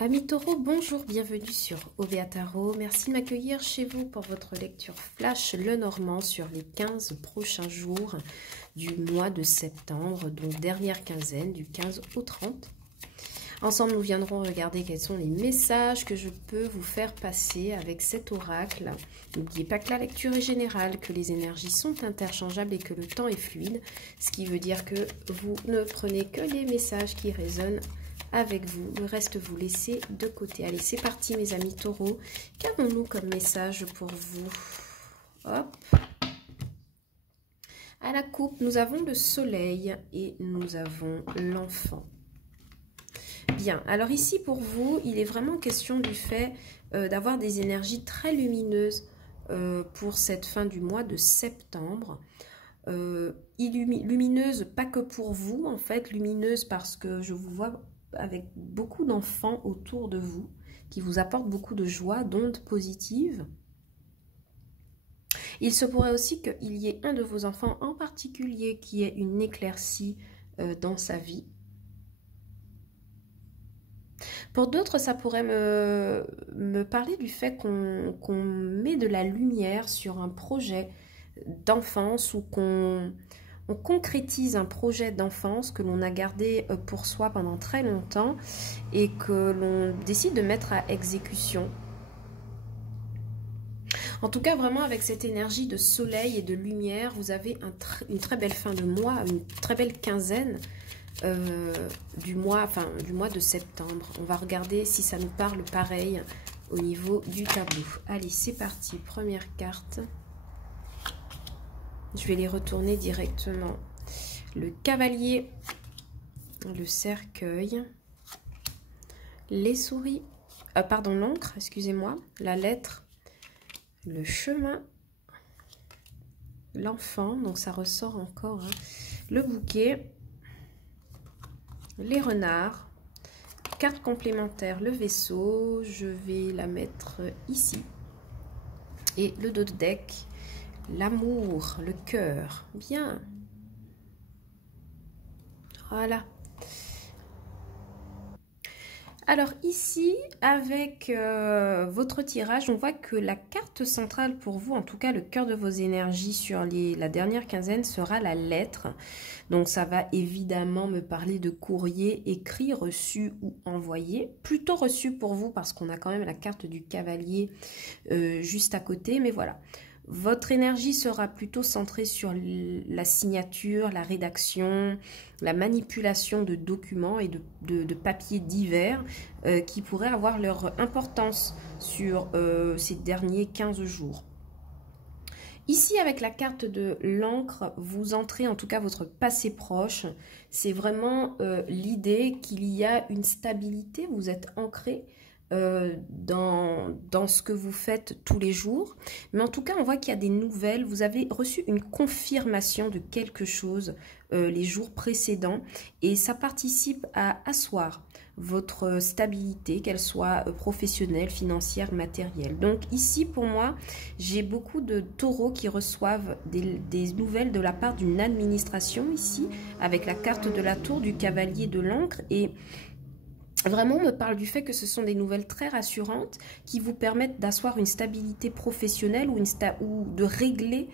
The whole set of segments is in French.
Amis Taureau, bonjour, bienvenue sur OVA Tarot. Merci de m'accueillir chez vous pour votre lecture flash Lenormand sur les 15 prochains jours du mois de septembre, donc dernière quinzaine du 15 au 30. Ensemble, nous viendrons regarder quels sont les messages que je peux vous faire passer avec cet oracle. N'oubliez pas que la lecture est générale, que les énergies sont interchangeables et que le temps est fluide, ce qui veut dire que vous ne prenez que les messages qui résonnent avec vous. Le reste, vous laissez de côté. Allez, c'est parti, mes amis taureaux. Qu'avons-nous comme message pour vous? Hop. À la coupe, nous avons le soleil et nous avons l'enfant. Bien, alors ici, pour vous, il est vraiment question du fait d'avoir des énergies très lumineuses pour cette fin du mois de septembre. Lumineuse, pas que pour vous, en fait, lumineuse parce que je vous vois avec beaucoup d'enfants autour de vous, qui vous apportent beaucoup de joie, d'ondes positives. Il se pourrait aussi qu'il y ait un de vos enfants en particulier qui ait une éclaircie dans sa vie. Pour d'autres, ça pourrait me parler du fait qu'on met de la lumière sur un projet d'enfance ou qu'on concrétise un projet d'enfance que l'on a gardé pour soi pendant très longtemps et que l'on décide de mettre à exécution. En tout cas, vraiment avec cette énergie de soleil et de lumière, vous avez une très belle fin de mois, une très belle quinzaine du mois de septembre. On va regarder si ça nous parle pareil au niveau du tableau. Allez, c'est parti. Première carte. Je vais les retourner directement. Le cavalier, le cercueil, les souris, pardon, l'encre, excusez-moi, la lettre, le chemin, l'enfant, donc ça ressort encore, hein, le bouquet, les renards, carte complémentaire, le vaisseau, je vais la mettre ici, et le dos de deck, l'amour, le cœur, bien. Voilà. Alors ici, avec votre tirage, on voit que la carte centrale pour vous, en tout cas le cœur de vos énergies sur la dernière quinzaine, sera la lettre. Donc ça va évidemment me parler de courrier écrit, reçu ou envoyé. Plutôt reçu pour vous parce qu'on a quand même la carte du cavalier juste à côté, mais voilà. Votre énergie sera plutôt centrée sur la signature, la rédaction, la manipulation de documents et de papiers divers qui pourraient avoir leur importance sur ces derniers 15 jours. Ici, avec la carte de l'encre, vous entrez, en tout cas votre passé proche. C'est vraiment l'idée qu'il y a une stabilité, vous êtes ancré dans ce que vous faites tous les jours. Mais en tout cas, on voit qu'il y a des nouvelles. Vous avez reçu une confirmation de quelque chose les jours précédents. Et ça participe à asseoir votre stabilité, qu'elle soit professionnelle, financière, matérielle. Donc ici, pour moi, j'ai beaucoup de taureaux qui reçoivent des nouvelles de la part d'une administration ici, avec la carte de la tour, du cavalier de l'encre. Et vraiment, on me parle du fait que ce sont des nouvelles très rassurantes qui vous permettent d'asseoir une stabilité professionnelle ou de régler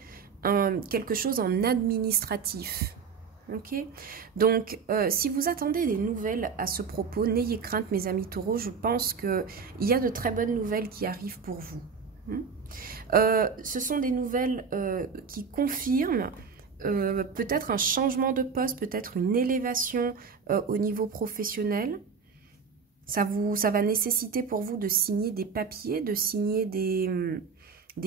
quelque chose en administratif. Ok, donc si vous attendez des nouvelles à ce propos, n'ayez crainte mes amis taureaux, je pense qu'il y a de très bonnes nouvelles qui arrivent pour vous. Ce sont des nouvelles qui confirment peut-être un changement de poste, peut-être une élévation au niveau professionnel. Ça va nécessiter pour vous de signer des papiers, de signer des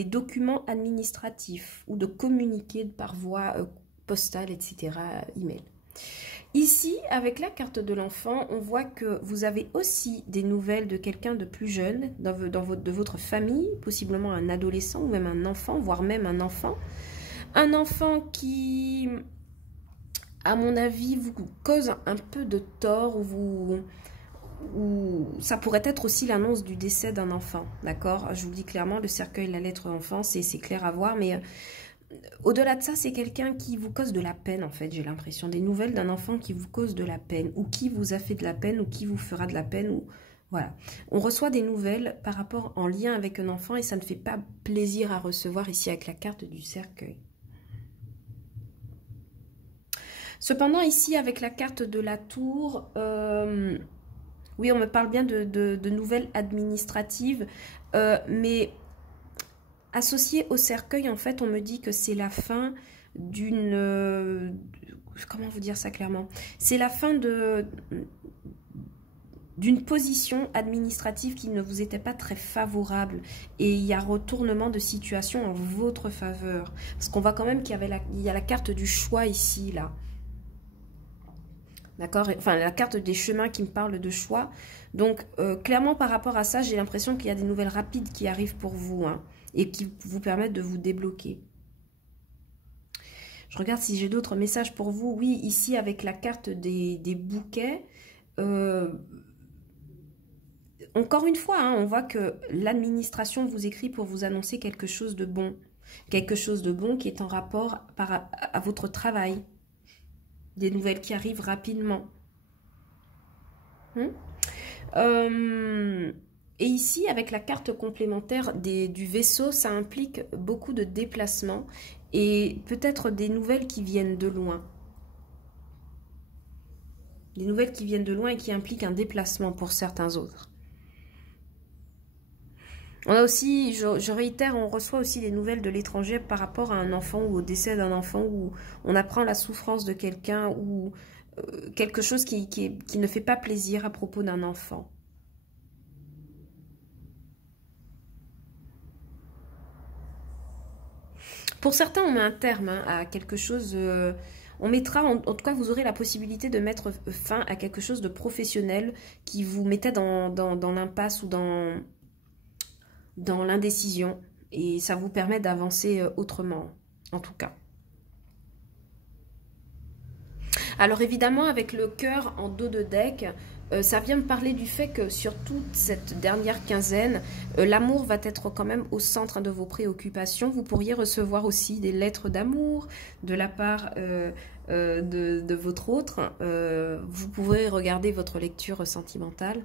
documents administratifs ou de communiquer par voie postale, etc., email. Ici, avec la carte de l'enfant, on voit que vous avez aussi des nouvelles de quelqu'un de plus jeune de votre famille, possiblement un adolescent ou même un enfant, voire même un enfant. Un enfant qui, à mon avis, vous cause un peu de tort ou ça pourrait être aussi l'annonce du décès d'un enfant, d'accord? Je vous le dis clairement, le cercueil, la lettre enfant, c'est clair à voir, mais au-delà de ça, c'est quelqu'un qui vous cause de la peine, en fait, j'ai l'impression. Des nouvelles d'un enfant qui vous cause de la peine, ou qui vous a fait de la peine, ou qui vous fera de la peine, ou Voilà. On reçoit des nouvelles par rapport en lien avec un enfant et ça ne fait pas plaisir à recevoir ici avec la carte du cercueil. Cependant, ici, avec la carte de la tour, oui, on me parle bien de nouvelles administratives, mais associé au cercueil, en fait, on me dit que c'est la fin d'une... comment vous dire ça clairement? C'est la fin d'une position administrative qui ne vous était pas très favorable. Et il y a retournement de situation en votre faveur. Parce qu'on voit quand même qu'il y a la carte du choix ici, là. D'accord? Enfin, la carte des chemins qui me parle de choix. Donc, clairement, par rapport à ça, j'ai l'impression qu'il y a des nouvelles rapides qui arrivent pour vous, hein, et qui vous permettent de vous débloquer. Je regarde si j'ai d'autres messages pour vous. Oui, ici, avec la carte des bouquets, encore une fois, hein, on voit que l'administration vous écrit pour vous annoncer quelque chose de bon. Quelque chose de bon qui est en rapport à votre travail. Des nouvelles qui arrivent rapidement. Et ici, avec la carte complémentaire du vaisseau, ça implique beaucoup de déplacements et peut-être des nouvelles qui viennent de loin. Des nouvelles qui viennent de loin et qui impliquent un déplacement pour certains autres. On a aussi, je réitère, on reçoit aussi des nouvelles de l'étranger par rapport à un enfant ou au décès d'un enfant où on apprend la souffrance de quelqu'un ou quelque chose qui ne fait pas plaisir à propos d'un enfant. Pour certains, on met un terme hein, à quelque chose... on mettra, en tout cas, vous aurez la possibilité de mettre fin à quelque chose de professionnel qui vous mettait dans l'impasse ou dans l'indécision. Et ça vous permet d'avancer autrement, en tout cas. Alors évidemment, avec le cœur en dos de deck, ça vient me parler du fait que sur toute cette dernière quinzaine, l'amour va être quand même au centre de vos préoccupations. Vous pourriez recevoir aussi des lettres d'amour de la part de votre autre. Vous pourrez regarder votre lecture sentimentale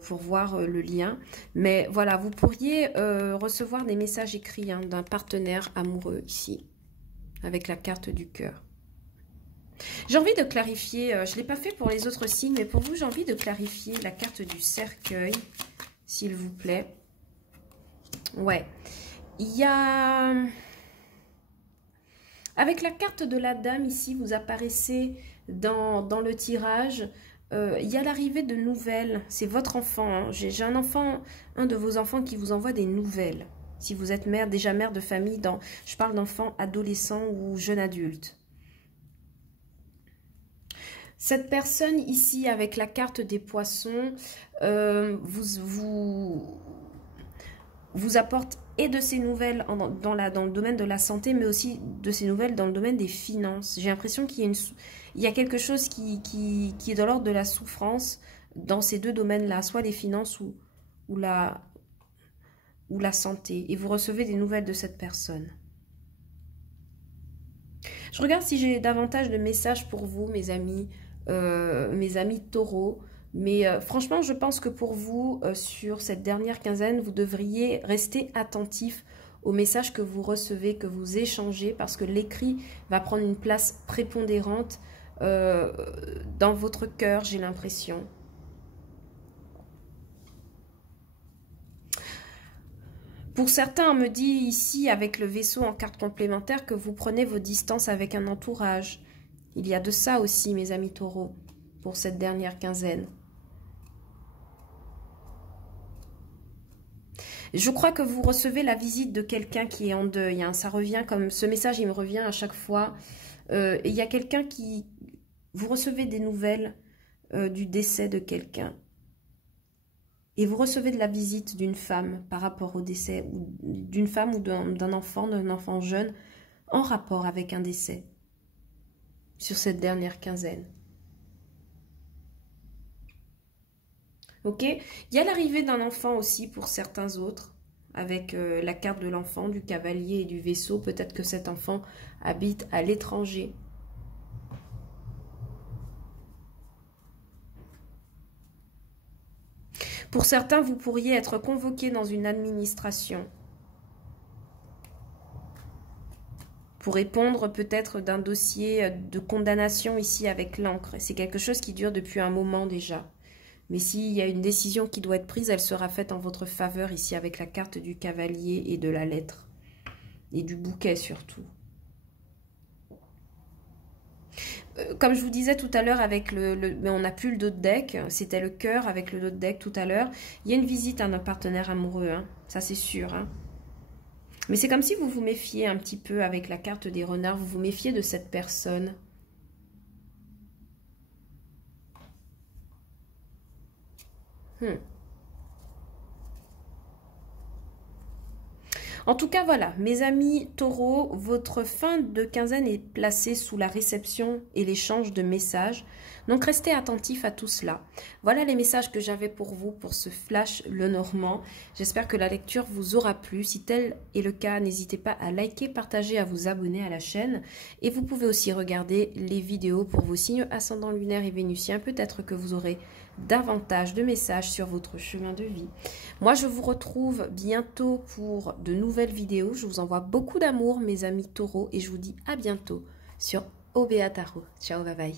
pour voir le lien. Mais voilà, vous pourriez recevoir des messages écrits hein, d'un partenaire amoureux ici, avec la carte du cœur. J'ai envie de clarifier, je ne l'ai pas fait pour les autres signes, mais pour vous, j'ai envie de clarifier la carte du cercueil, s'il vous plaît. Ouais, il y a... Avec la carte de la dame, ici, vous apparaissez dans le tirage, il y a l'arrivée de nouvelles. C'est votre enfant, hein. J'ai un enfant, un de vos enfants qui vous envoie des nouvelles. Si vous êtes déjà mère de famille, je parle d'enfants adolescents ou jeunes adultes. Cette personne ici, avec la carte des poissons, vous apporte et de ces nouvelles dans le domaine de la santé, mais aussi de ces nouvelles dans le domaine des finances. J'ai l'impression qu'il y a quelque chose qui est de l'ordre de la souffrance dans ces deux domaines-là, soit les finances ou la santé. Et vous recevez des nouvelles de cette personne. Je regarde si j'ai davantage de messages pour vous, mes amis taureaux. Mais franchement, je pense que pour vous, sur cette dernière quinzaine, vous devriez rester attentif aux messages que vous recevez, que vous échangez, parce que l'écrit va prendre une place prépondérante dans votre cœur, j'ai l'impression. Pour certains, on me dit ici, avec le vaisseau en carte complémentaire, que vous prenez vos distances avec un entourage. Il y a de ça aussi, mes amis taureaux, pour cette dernière quinzaine. Je crois que vous recevez la visite de quelqu'un qui est en deuil. Hein. Ça revient comme... Ce message, il me revient à chaque fois. Il y a quelqu'un qui... Vous recevez des nouvelles du décès de quelqu'un. Et vous recevez de la visite d'une femme par rapport au décès, d'une femme ou d'un enfant jeune, en rapport avec un décès, sur cette dernière quinzaine. Ok, il y a l'arrivée d'un enfant aussi pour certains autres, avec la carte de l'enfant, du cavalier et du vaisseau. Peut-être que cet enfant habite à l'étranger. Pour certains, vous pourriez être convoqué dans une administration pour répondre peut-être d'un dossier de condamnation ici avec l'encre. C'est quelque chose qui dure depuis un moment déjà. Mais s'il y a une décision qui doit être prise, elle sera faite en votre faveur ici avec la carte du cavalier et de la lettre. Et du bouquet surtout. Comme je vous disais tout à l'heure avec mais on n'a plus le dos de deck, c'était le cœur avec le dos de deck tout à l'heure. Il y a une visite à un partenaire amoureux, hein, ça c'est sûr. Hein. Mais c'est comme si vous vous méfiez un petit peu avec la carte des renards, vous vous méfiez de cette personne. En tout cas, voilà, mes amis taureaux, votre fin de quinzaine est placée sous la réception et l'échange de messages. Donc, restez attentifs à tout cela. Voilà les messages que j'avais pour vous pour ce flash Lenormand. J'espère que la lecture vous aura plu. Si tel est le cas, n'hésitez pas à liker, partager, à vous abonner à la chaîne. Et vous pouvez aussi regarder les vidéos pour vos signes ascendants lunaires et vénusiens. Peut-être que vous aurez davantage de messages sur votre chemin de vie. Moi, je vous retrouve bientôt pour de nouvelles vidéos. Je vous envoie beaucoup d'amour, mes amis taureaux, et je vous dis à bientôt sur OBA Tarot. Ciao, bye bye.